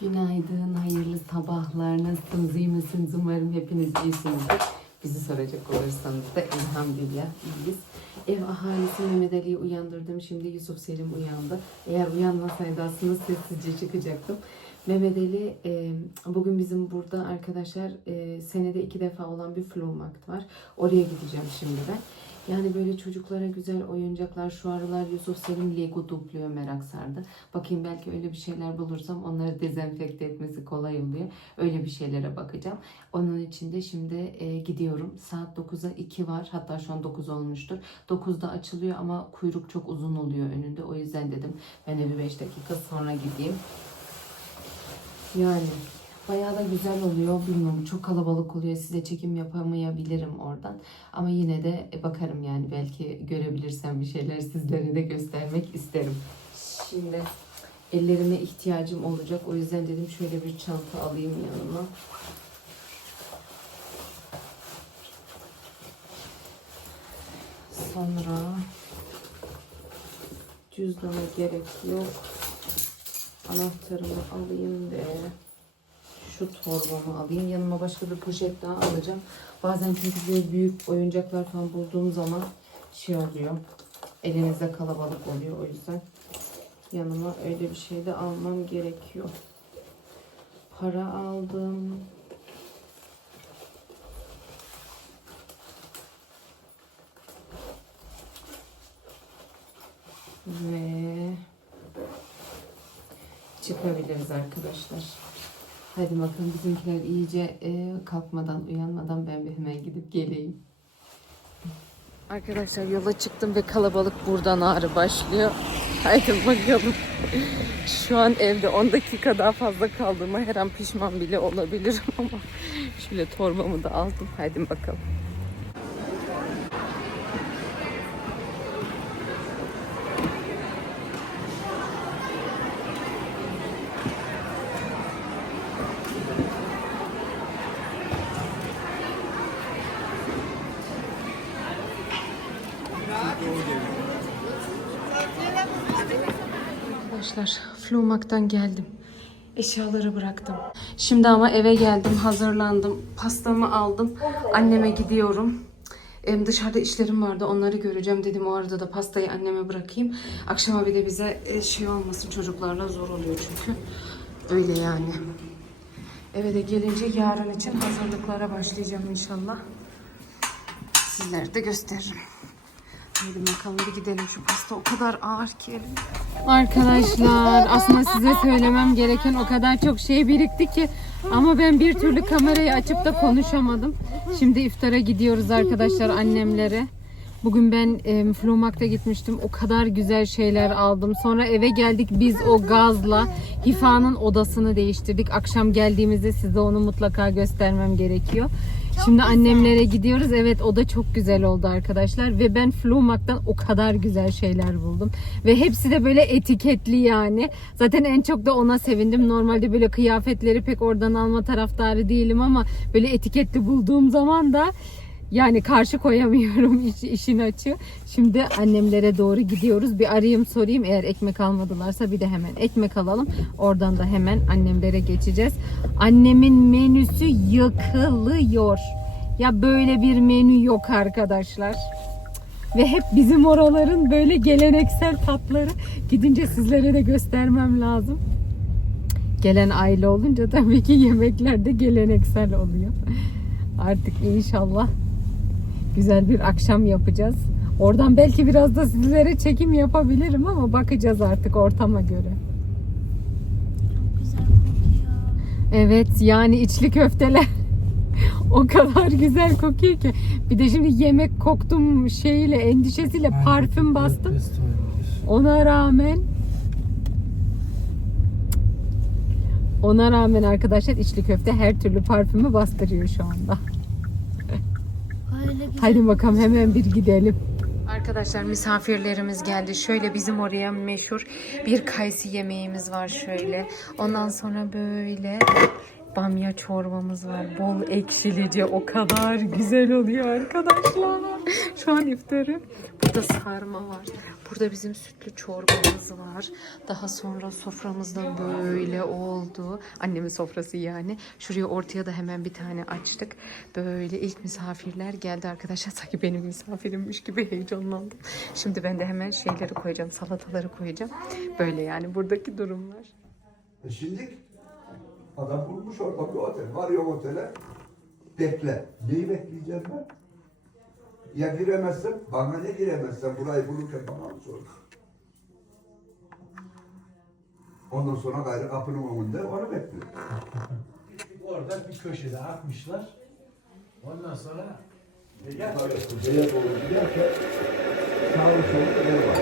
Günaydın, hayırlı sabahlar. Nasılsınız, iyi misiniz? Umarım hepiniz iyisinizdir. Bizi soracak olursanız da elhamdülillah iyiyiz. Ev ahalisi Mehmet Ali'yi uyandırdım. Şimdi Yusuf Selim uyandı. Eğer uyanmasaydı aslında sessizce çıkacaktım. Mehmet Ali e, bugün bizim burada arkadaşlar e, senede iki defa olan bir Flohmarkt var. Oraya gideceğim şimdi ben. Yani böyle çocuklara güzel oyuncaklar şu aralar Yusuf Selim Lego dupluyor merak sardı. Bakayım belki öyle bir şeyler bulursam onları dezenfekte etmesi kolay oluyor. Öyle bir şeylere bakacağım. Onun için de şimdi e, gidiyorum. Saat 9'a 2 var. Hatta şu an 9 olmuştur. 9'da açılıyor ama kuyruk çok uzun oluyor önünde. O yüzden dedim ben de bir 5 dakika sonra gideyim. Yani bayağı da güzel oluyor. Bilmiyorum çok kalabalık oluyor. Size çekim yapamayabilirim oradan. Ama yine de e, bakarım yani belki görebilirsem bir şeyler sizlere de göstermek isterim. Şimdi ellerime ihtiyacım olacak. O yüzden dedim şöyle bir çanta alayım yanıma. Sonra cüzdana gerek yok. Anahtarımı alayım ve şu torbamı alayım. Yanıma başka bir poşet daha alacağım. Bazen çünkü böyle büyük oyuncaklar falan bulduğum zaman şey oluyor. Elinizde kalabalık oluyor. O yüzden yanıma öyle bir şey de almam gerekiyor. Para aldım. Ve çıkabiliriz arkadaşlar. Hadi bakalım bizimkiler iyice e, kalkmadan, uyanmadan ben bir hemen gidip geleyim. Arkadaşlar yola çıktım ve kalabalık buradan ağrı başlıyor. Haydi bakalım. Şu an evde 10 dakika daha fazla kaldığıma her an pişman bile olabilirim ama şöyle torbamı da aldım. Haydi bakalım. Flumak'tan geldim. Eşyaları bıraktım. Şimdi ama eve geldim, hazırlandım. Pastamı aldım. Anneme gidiyorum. Em, dışarıda işlerim vardı, onları göreceğim dedim. O arada da pastayı anneme bırakayım. Akşama bir de bize e, şey olmasın, çocuklarla zor oluyor çünkü. Öyle yani. Eve de gelince yarın için hazırlıklara başlayacağım inşallah. Sizlere de gösteririm. Hadi bakalım bir gidelim şu pasta o kadar ağır ki elim. Arkadaşlar aslında size söylemem gereken o kadar çok şey birikti ki ama ben bir türlü kamerayı açıp da konuşamadım. Şimdi iftara gidiyoruz arkadaşlar annemlere. Bugün ben e, Flumak'ta gitmiştim. O kadar güzel şeyler aldım. Sonra eve geldik. Biz o gazla Hifa'nın odasını değiştirdik. Akşam geldiğimizde size onu mutlaka göstermem gerekiyor. Şimdi annemlere gidiyoruz. Evet o da çok güzel oldu arkadaşlar. Ve ben Flumak'tan o kadar güzel şeyler buldum. Ve hepsi de böyle etiketli yani. Zaten en çok da ona sevindim. Normalde böyle kıyafetleri pek oradan alma taraftarı değilim ama böyle etiketli bulduğum zaman da yani karşı koyamıyorum iş, işin açı. Şimdi annemlere doğru gidiyoruz. Bir arayayım sorayım eğer ekmek almadılarsa bir de hemen ekmek alalım. Oradan da hemen annemlere geçeceğiz. Annemin menüsü yıkılıyor. Ya böyle bir menü yok arkadaşlar. Ve hep bizim oraların böyle geleneksel tatları. Gidince sizlere de göstermem lazım. Gelen aile olunca tabii ki yemekler de geleneksel oluyor. Artık inşallah güzel bir akşam yapacağız. Oradan belki biraz da sizlere çekim yapabilirim ama bakacağız artık ortama göre. Çok güzel kokuyor. Evet yani içli köfteler o kadar güzel kokuyor ki. Bir de şimdi yemek koktum şeyiyle endişesiyle parfüm bastım. Ona rağmen ona rağmen arkadaşlar içli köfte her türlü parfümü bastırıyor şu anda. Hadi bakalım hemen bir gidelim. Arkadaşlar misafirlerimiz geldi. Şöyle bizim oraya meşhur bir kayısı yemeğimiz var şöyle. Ondan sonra böyle bamya çorbamız var. Bol ekşilice o kadar güzel oluyor arkadaşlar. Şu an iftarı. Burada sarma var. Burada bizim sütlü çorbamız var. Daha sonra soframızda böyle oldu. Annemin sofrası yani. Şuraya ortaya da hemen bir tane açtık. Böyle ilk misafirler geldi arkadaşlar. Sanki benim misafirimmiş gibi heyecanlandım. Şimdi ben de hemen şeyleri koyacağım. Salataları koyacağım. Böyle yani buradaki durumlar. E şimdi adam bulmuş orada bir otel. Varıyor otele. Bekle. Neyi bekleyeceğim ben? Ya giremezsem, bana ne giremezsem burayı bulurken bana mı sor? Ondan sonra gayrı kapının önünde onu bekliyor. Orada bir köşede atmışlar. Ondan sonra Buraya doğru giderken sağ solda yer var.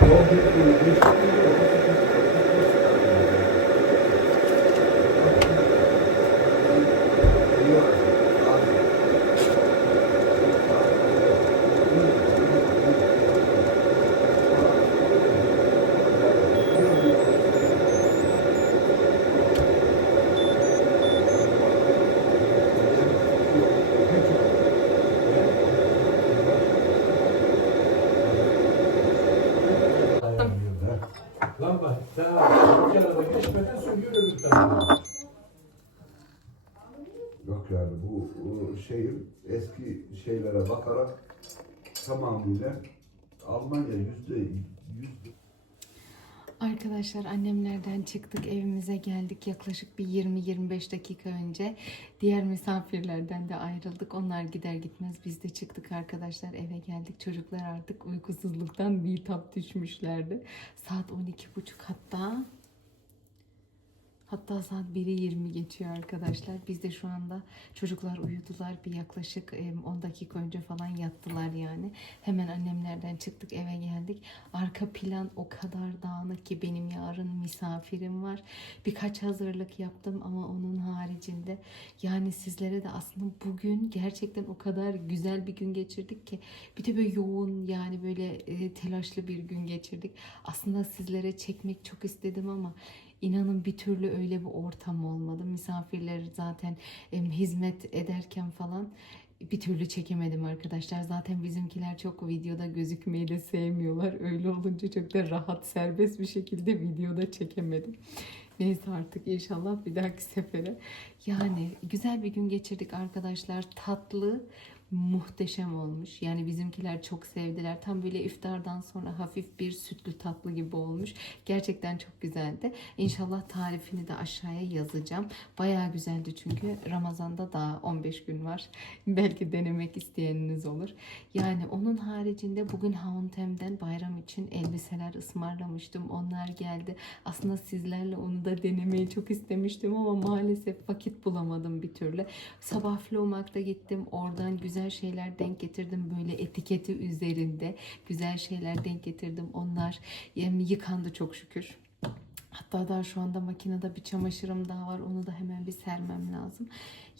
Yol bir boyu geçti. dayanmıyor. Lamba daha bir arada geçmeden söylüyor öbür tarafa. Yok yani bu, bu şeyin eski şeylere bakarak tamamıyla Almanya yüzde yüzde Arkadaşlar annemlerden çıktık evimize geldik yaklaşık bir 20-25 dakika önce. Diğer misafirlerden de ayrıldık. Onlar gider gitmez biz de çıktık arkadaşlar eve geldik. Çocuklar artık uykusuzluktan bitap düşmüşlerdi. Saat 12.30 hatta Hatta saat 1'i 20 geçiyor arkadaşlar. Biz de şu anda çocuklar uyudular. Bir yaklaşık em, 10 dakika önce falan yattılar yani. Hemen annemlerden çıktık eve geldik. Arka plan o kadar dağınık ki benim yarın misafirim var. Birkaç hazırlık yaptım ama onun haricinde yani sizlere de aslında bugün gerçekten o kadar güzel bir gün geçirdik ki bir de böyle yoğun yani böyle e, telaşlı bir gün geçirdik. Aslında sizlere çekmek çok istedim ama İnanın bir türlü öyle bir ortam olmadı. Misafirler zaten em, hizmet ederken falan bir türlü çekemedim arkadaşlar. Zaten bizimkiler çok videoda gözükmeyi de sevmiyorlar. Öyle olunca çok da rahat, serbest bir şekilde videoda çekemedim. Neyse artık inşallah bir dahaki sefere. Yani güzel bir gün geçirdik arkadaşlar. Tatlı, muhteşem olmuş. Yani bizimkiler çok sevdiler. Tam böyle iftardan sonra hafif bir sütlü tatlı gibi olmuş. Gerçekten çok güzeldi. İnşallah tarifini de aşağıya yazacağım. Bayağı güzeldi çünkü Ramazan'da daha 15 gün var. Belki denemek isteyeniniz olur. Yani onun haricinde bugün Hauntem'den bayram için elbiseler ısmarlamıştım. Onlar geldi. Aslında sizlerle onu da denemeyi çok istemiştim ama maalesef vakit bulamadım bir türlü. Sabah Flomarkt'a gittim. Oradan güzel şeyler denk getirdim. Böyle etiketi üzerinde güzel şeyler denk getirdim. Onlar yani yıkandı çok şükür. Hatta daha şu anda makinede bir çamaşırım daha var. Onu da hemen bir sermem lazım.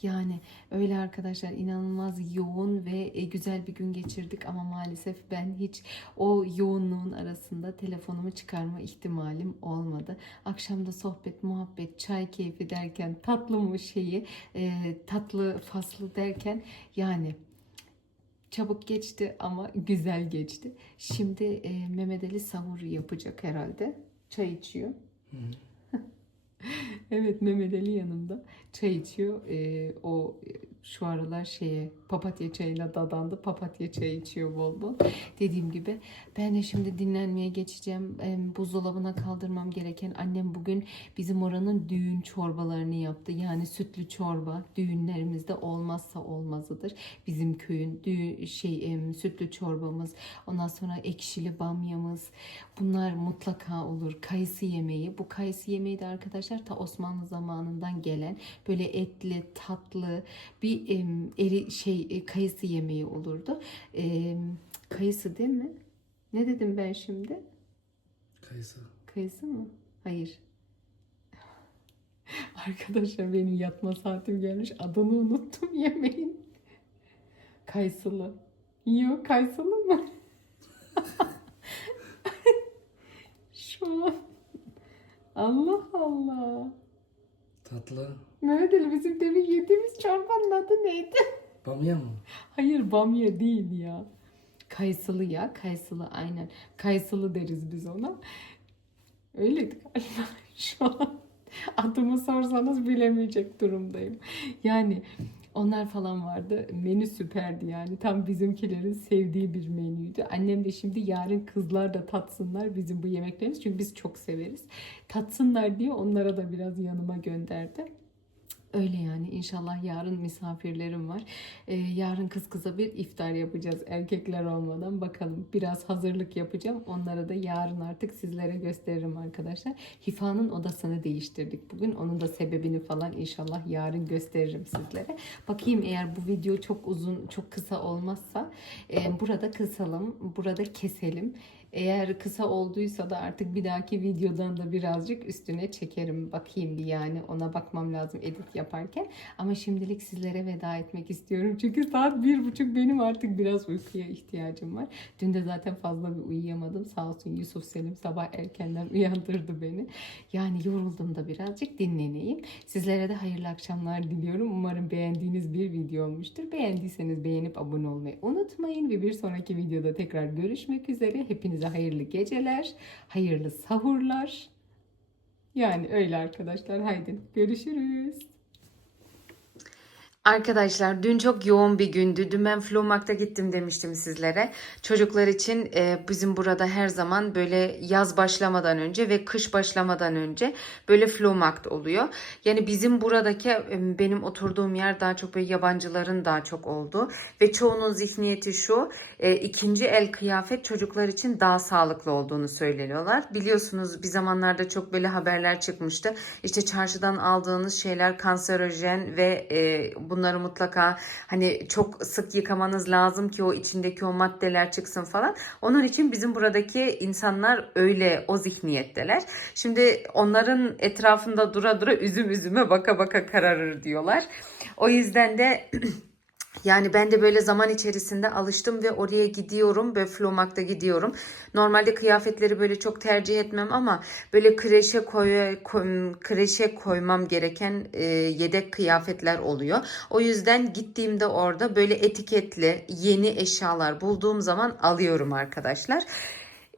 Yani öyle arkadaşlar inanılmaz yoğun ve e, güzel bir gün geçirdik ama maalesef ben hiç o yoğunluğun arasında telefonumu çıkarma ihtimalim olmadı. Akşamda sohbet, muhabbet, çay keyfi derken tatlı mı şeyi, e, tatlı faslı derken yani çabuk geçti ama güzel geçti. Şimdi e, Mehmet Ali sahur yapacak herhalde. Çay içiyor. evet Mehmet Ali yanımda çay içiyor. E, o e, şu aralar şeye papatya çayına dadandı. Papatya çayı içiyor bol bol. Dediğim gibi ben de şimdi dinlenmeye geçeceğim. Buzdolabına kaldırmam gereken annem bugün bizim oranın düğün çorbalarını yaptı. Yani sütlü çorba düğünlerimizde olmazsa olmazıdır. Bizim köyün düğün, şey sütlü çorbamız, ondan sonra ekşili bamyamız. Bunlar mutlaka olur. Kayısı yemeği. Bu kayısı yemeği de arkadaşlar ta Osmanlı zamanından gelen böyle etli, tatlı bir eri şey e, kayısı yemeği olurdu. Em, kayısı değil mi? Ne dedim ben şimdi? Kayısı. Kayısı mı? Hayır. Arkadaşlar benim yatma saatim gelmiş. Adını unuttum yemeğin. Kayısılı. Yok kayısılı mı? Şu an. Allah Allah. Tatlı. Mehmet Ali bizim demin yediğimiz çorbanın adı neydi? Bamya mı? Hayır bamya değil ya. Kayısılı ya. Kayısılı aynen. Kayısılı deriz biz ona. Öyleydi galiba. Şu an adımı sorsanız bilemeyecek durumdayım. Yani onlar falan vardı. Menü süperdi yani. Tam bizimkilerin sevdiği bir menüydü. Annem de şimdi yarın kızlar da tatsınlar bizim bu yemeklerimiz. Çünkü biz çok severiz. Tatsınlar diye onlara da biraz yanıma gönderdi. Öyle yani inşallah yarın misafirlerim var. Ee, yarın kız kıza bir iftar yapacağız erkekler olmadan. Bakalım biraz hazırlık yapacağım. Onlara da yarın artık sizlere gösteririm arkadaşlar. Hifa'nın odasını değiştirdik bugün. Onun da sebebini falan inşallah yarın gösteririm sizlere. Bakayım eğer bu video çok uzun, çok kısa olmazsa e, burada kısalım, burada keselim. Eğer kısa olduysa da artık bir dahaki videodan da birazcık üstüne çekerim. Bakayım bir yani ona bakmam lazım edit yaparken. Ama şimdilik sizlere veda etmek istiyorum. Çünkü saat bir buçuk benim artık biraz uykuya ihtiyacım var. Dün de zaten fazla bir uyuyamadım. Sağ olsun Yusuf Selim sabah erkenden uyandırdı beni. Yani yoruldum da birazcık dinleneyim. Sizlere de hayırlı akşamlar diliyorum. Umarım beğendiğiniz bir video olmuştur. Beğendiyseniz beğenip abone olmayı unutmayın. Ve bir sonraki videoda tekrar görüşmek üzere. Hepinize hayırlı geceler, hayırlı sahurlar. Yani öyle arkadaşlar. Haydi görüşürüz. Arkadaşlar dün çok yoğun bir gündü. Dün ben Flomak'ta gittim demiştim sizlere. Çocuklar için e, bizim burada her zaman böyle yaz başlamadan önce ve kış başlamadan önce böyle Flomak'ta oluyor. Yani bizim buradaki e, benim oturduğum yer daha çok böyle yabancıların daha çok olduğu ve çoğunun zihniyeti şu e, ikinci el kıyafet çocuklar için daha sağlıklı olduğunu söyleniyorlar. Biliyorsunuz bir zamanlarda çok böyle haberler çıkmıştı. İşte çarşıdan aldığınız şeyler kanserojen ve e, bunları mutlaka hani çok sık yıkamanız lazım ki o içindeki o maddeler çıksın falan. Onun için bizim buradaki insanlar öyle o zihniyetteler. Şimdi onların etrafında dura dura üzüm üzüme baka baka kararır diyorlar. O yüzden de Yani ben de böyle zaman içerisinde alıştım ve oraya gidiyorum. Böyle Flomak'ta gidiyorum. Normalde kıyafetleri böyle çok tercih etmem ama böyle kreşe koy, koy- kreşe koymam gereken e, yedek kıyafetler oluyor. O yüzden gittiğimde orada böyle etiketli yeni eşyalar bulduğum zaman alıyorum arkadaşlar.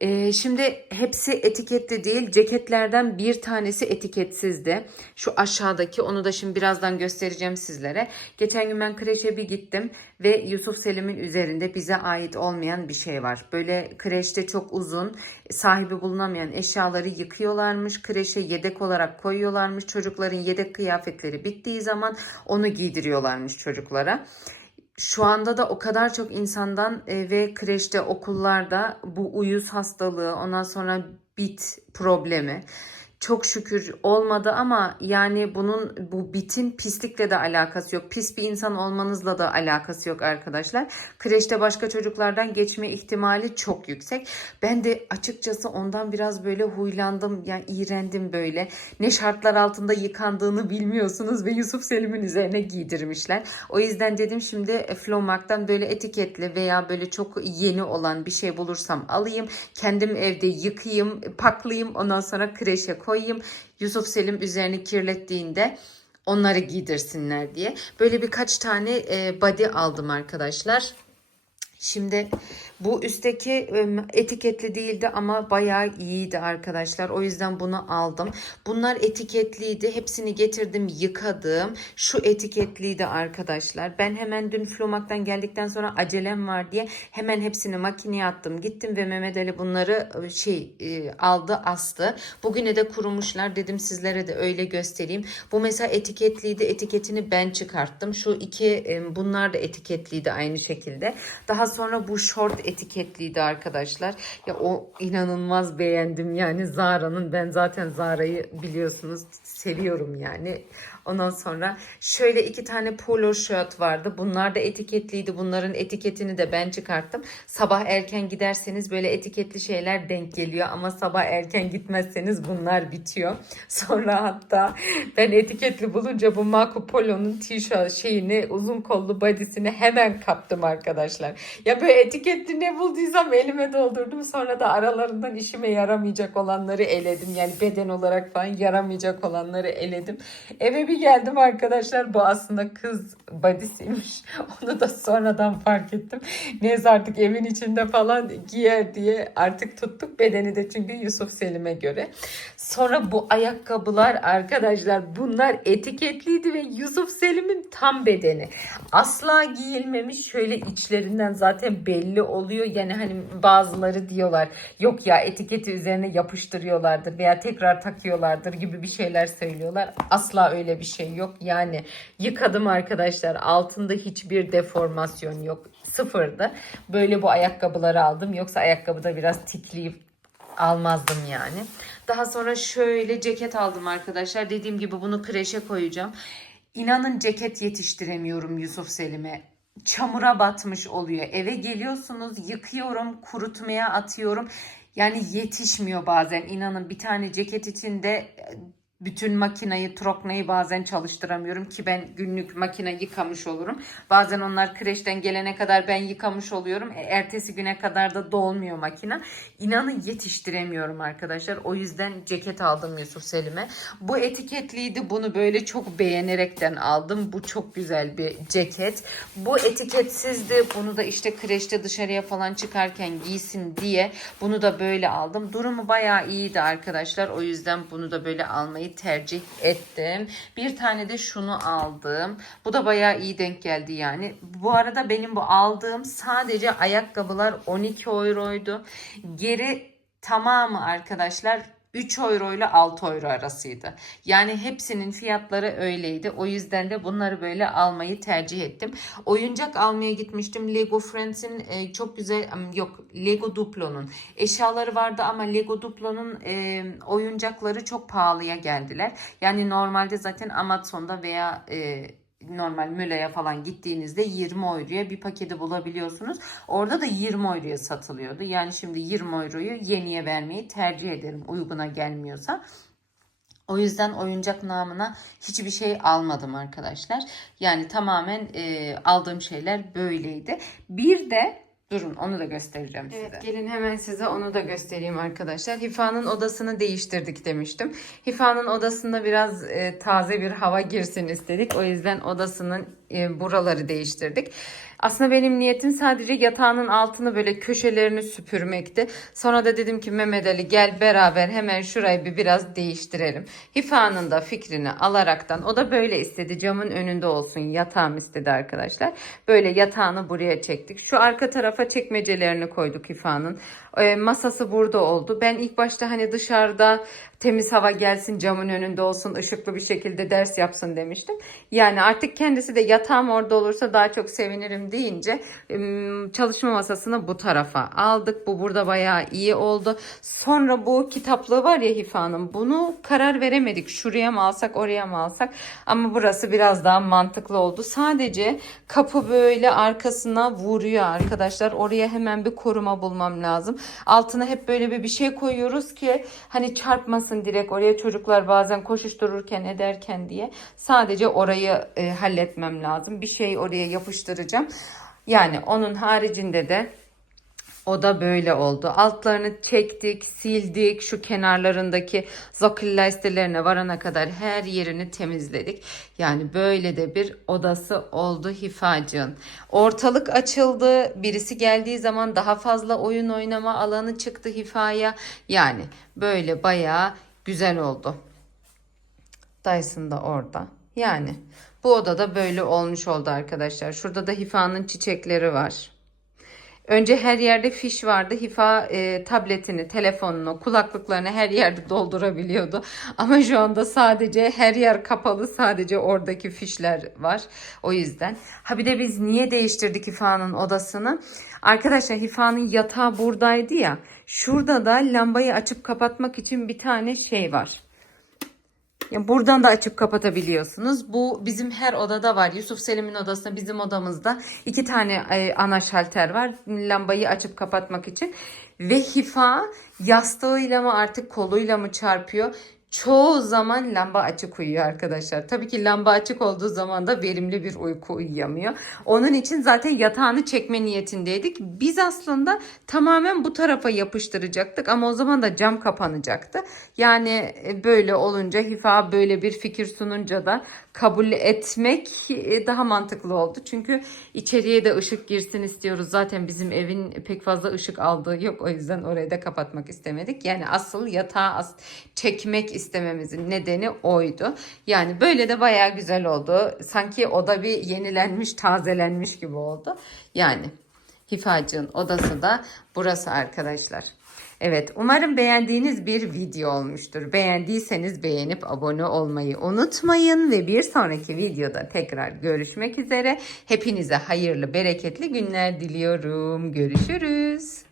Ee, şimdi hepsi etiketli değil. Ceketlerden bir tanesi etiketsizdi. Şu aşağıdaki onu da şimdi birazdan göstereceğim sizlere. Geçen gün ben kreşe bir gittim ve Yusuf Selim'in üzerinde bize ait olmayan bir şey var. Böyle kreşte çok uzun sahibi bulunamayan eşyaları yıkıyorlarmış. Kreşe yedek olarak koyuyorlarmış. Çocukların yedek kıyafetleri bittiği zaman onu giydiriyorlarmış çocuklara. Şu anda da o kadar çok insandan e, ve kreşte, okullarda bu uyuz hastalığı, ondan sonra bit problemi çok şükür olmadı ama yani bunun bu bitin pislikle de alakası yok. Pis bir insan olmanızla da alakası yok arkadaşlar. Kreşte başka çocuklardan geçme ihtimali çok yüksek. Ben de açıkçası ondan biraz böyle huylandım. Yani iğrendim böyle. Ne şartlar altında yıkandığını bilmiyorsunuz ve Yusuf Selim'in üzerine giydirmişler. O yüzden dedim şimdi Flomark'tan böyle etiketli veya böyle çok yeni olan bir şey bulursam alayım. Kendim evde yıkayayım, paklayayım. Ondan sonra kreşe koyayım. Yusuf Selim üzerini kirlettiğinde onları giydirsinler diye. Böyle birkaç tane e, body aldım arkadaşlar. Şimdi bu üstteki etiketli değildi ama bayağı iyiydi arkadaşlar. O yüzden bunu aldım. Bunlar etiketliydi. Hepsini getirdim yıkadım. Şu etiketliydi arkadaşlar. Ben hemen dün Flomak'tan geldikten sonra acelem var diye hemen hepsini makineye attım. Gittim ve Mehmet Ali bunları şey aldı astı. Bugüne de kurumuşlar. Dedim sizlere de öyle göstereyim. Bu mesela etiketliydi. Etiketini ben çıkarttım. Şu iki bunlar da etiketliydi aynı şekilde. Daha sonra bu short etiketliydi arkadaşlar. Ya o inanılmaz beğendim yani Zara'nın. Ben zaten Zara'yı biliyorsunuz seviyorum yani. Ondan sonra şöyle iki tane polo shirt vardı. Bunlar da etiketliydi. Bunların etiketini de ben çıkarttım. Sabah erken giderseniz böyle etiketli şeyler denk geliyor ama sabah erken gitmezseniz bunlar bitiyor. Sonra hatta ben etiketli bulunca bu Marco Polo'nun tişört şeyini uzun kollu bodysini hemen kaptım arkadaşlar. Ya böyle etiketli ne bulduysam elime doldurdum. Sonra da aralarından işime yaramayacak olanları eledim. Yani beden olarak falan yaramayacak olanları eledim. Eve bir geldim arkadaşlar. Bu aslında kız badisiymiş. Onu da sonradan fark ettim. Neyse artık evin içinde falan giyer diye artık tuttuk. Bedeni de çünkü Yusuf Selim'e göre. Sonra bu ayakkabılar arkadaşlar bunlar etiketliydi ve Yusuf Selim'in tam bedeni. Asla giyilmemiş şöyle içlerinden zaten belli oluyor. Yani hani bazıları diyorlar yok ya etiketi üzerine yapıştırıyorlardır veya tekrar takıyorlardır gibi bir şeyler söylüyorlar. Asla öyle bir şey yok. Yani yıkadım arkadaşlar altında hiçbir deformasyon yok. Sıfırdı. Böyle bu ayakkabıları aldım. Yoksa ayakkabıda biraz tikleyip almazdım yani. Daha sonra şöyle ceket aldım arkadaşlar. Dediğim gibi bunu kreşe koyacağım. İnanın ceket yetiştiremiyorum Yusuf Selim'e. Çamura batmış oluyor. Eve geliyorsunuz yıkıyorum, kurutmaya atıyorum. Yani yetişmiyor bazen. İnanın bir tane ceket içinde bütün makinayı, troknayı bazen çalıştıramıyorum ki ben günlük makine yıkamış olurum. Bazen onlar kreşten gelene kadar ben yıkamış oluyorum. E, ertesi güne kadar da dolmuyor makine. İnanın yetiştiremiyorum arkadaşlar. O yüzden ceket aldım Yusuf Selim'e. Bu etiketliydi. Bunu böyle çok beğenerekten aldım. Bu çok güzel bir ceket. Bu etiketsizdi. Bunu da işte kreşte dışarıya falan çıkarken giysin diye bunu da böyle aldım. Durumu bayağı iyiydi arkadaşlar. O yüzden bunu da böyle almayı tercih ettim. Bir tane de şunu aldım. Bu da bayağı iyi denk geldi yani. Bu arada benim bu aldığım sadece ayakkabılar 12 euroydu. Geri tamamı arkadaşlar 3 euro ile 6 euro arasıydı. Yani hepsinin fiyatları öyleydi. O yüzden de bunları böyle almayı tercih ettim. Oyuncak almaya gitmiştim. Lego Friends'in e, çok güzel yok Lego Duplo'nun eşyaları vardı ama Lego Duplo'nun e, oyuncakları çok pahalıya geldiler. Yani normalde zaten Amazon'da veya e, normal Müla'ya falan gittiğinizde 20 euroya bir paketi bulabiliyorsunuz. Orada da 20 euroya satılıyordu. Yani şimdi 20 euroyu yeniye vermeyi tercih ederim uyguna gelmiyorsa. O yüzden oyuncak namına hiçbir şey almadım arkadaşlar. Yani tamamen e, aldığım şeyler böyleydi. Bir de Durun onu da göstereceğim size. Evet gelin hemen size onu da göstereyim arkadaşlar. Hifa'nın odasını değiştirdik demiştim. Hifa'nın odasında biraz e, taze bir hava girsin istedik. O yüzden odasının e, buraları değiştirdik. Aslında benim niyetim sadece yatağının altını böyle köşelerini süpürmekti. Sonra da dedim ki Mehmet Ali gel beraber hemen şurayı bir biraz değiştirelim. Hifa'nın da fikrini alaraktan o da böyle istedi. Camın önünde olsun yatağım istedi arkadaşlar. Böyle yatağını buraya çektik. Şu arka tarafa çekmecelerini koyduk Hifa'nın. E, masası burada oldu. Ben ilk başta hani dışarıda temiz hava gelsin camın önünde olsun ışıklı bir şekilde ders yapsın demiştim. Yani artık kendisi de yatağım orada olursa daha çok sevinirim deyince çalışma masasını bu tarafa aldık. Bu burada bayağı iyi oldu. Sonra bu kitaplığı var ya Hifa'nın bunu karar veremedik. Şuraya mı alsak oraya mı alsak ama burası biraz daha mantıklı oldu. Sadece kapı böyle arkasına vuruyor arkadaşlar. Oraya hemen bir koruma bulmam lazım. Altına hep böyle bir bir şey koyuyoruz ki hani çarpmasın direkt oraya çocuklar bazen koşuştururken ederken diye. Sadece orayı e, halletmem lazım. Bir şey oraya yapıştıracağım. Yani onun haricinde de o da böyle oldu. Altlarını çektik, sildik. Şu kenarlarındaki zokilleistelerine varana kadar her yerini temizledik. Yani böyle de bir odası oldu Hifacığın. Ortalık açıldı. Birisi geldiği zaman daha fazla oyun oynama alanı çıktı Hifa'ya. Yani böyle bayağı güzel oldu. Dyson da orada. Yani bu odada böyle olmuş oldu arkadaşlar. Şurada da Hifa'nın çiçekleri var. Önce her yerde fiş vardı. Hifa e, tabletini, telefonunu, kulaklıklarını her yerde doldurabiliyordu. Ama şu anda sadece her yer kapalı. Sadece oradaki fişler var. O yüzden. Ha bir de biz niye değiştirdik Hifa'nın odasını? Arkadaşlar Hifa'nın yatağı buradaydı ya. Şurada da lambayı açıp kapatmak için bir tane şey var. Ya buradan da açıp kapatabiliyorsunuz. Bu bizim her odada var. Yusuf Selim'in odasında, bizim odamızda iki tane e, ana şalter var. Lambayı açıp kapatmak için. Ve Hifa yastığıyla mı artık koluyla mı çarpıyor? Çoğu zaman lamba açık uyuyor arkadaşlar. Tabii ki lamba açık olduğu zaman da verimli bir uyku uyuyamıyor. Onun için zaten yatağını çekme niyetindeydik. Biz aslında tamamen bu tarafa yapıştıracaktık ama o zaman da cam kapanacaktı. Yani e, böyle olunca Hifa böyle bir fikir sununca da kabul etmek e, daha mantıklı oldu. Çünkü içeriye de ışık girsin istiyoruz. Zaten bizim evin pek fazla ışık aldığı yok. O yüzden orayı da kapatmak istemedik. Yani asıl yatağı as çekmek istememizin nedeni oydu. Yani böyle de bayağı güzel oldu. Sanki oda bir yenilenmiş, tazelenmiş gibi oldu. Yani Hifacığın odası da burası arkadaşlar. Evet umarım beğendiğiniz bir video olmuştur. Beğendiyseniz beğenip abone olmayı unutmayın ve bir sonraki videoda tekrar görüşmek üzere. Hepinize hayırlı bereketli günler diliyorum. Görüşürüz.